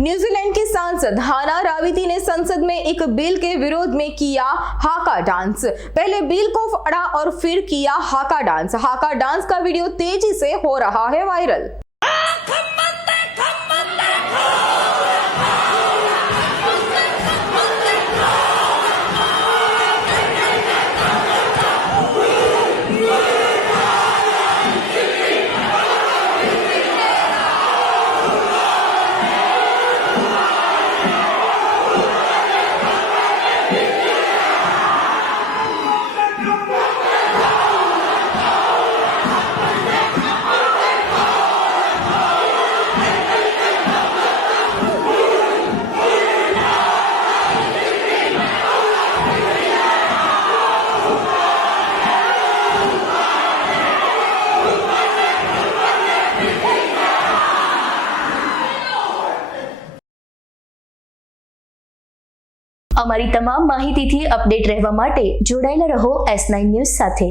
New Zealand की सांसद हाना राविती ने संसद में एक बिल के विरोध में किया हाका डांस। पहले बिल को फाड़ा और फिर किया हाका डांस। हाका डांस का वीडियो तेजी से हो रहा है वायरल। અમારી તમામ માહિતીથી અપડેટ રહેવા માટે જોડાયેલા રહો S9 ન્યૂઝ સાથે।